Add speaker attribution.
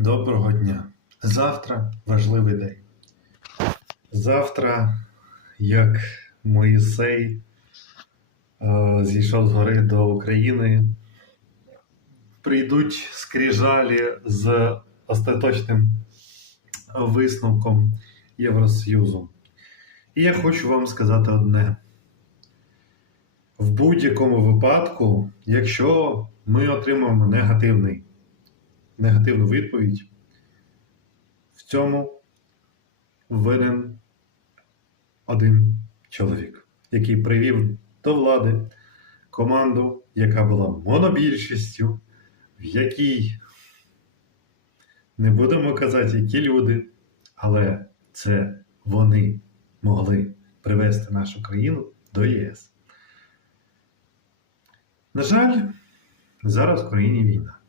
Speaker 1: Доброго дня. Завтра важливий день. Завтра, як Моїсей е, зійшов з гори до України, прийдуть скрижалі з остаточним висновком Євросоюзу. І я хочу вам сказати одне. В будь-якому випадку, якщо ми отримаємо негативний, негативну відповідь, в цьому винен один чоловік, який привів до влади команду, яка була монобільшістю, в якій не будемо казати, які люди, але це вони могли привести нашу країну до ЄС. На жаль, зараз в країні війна.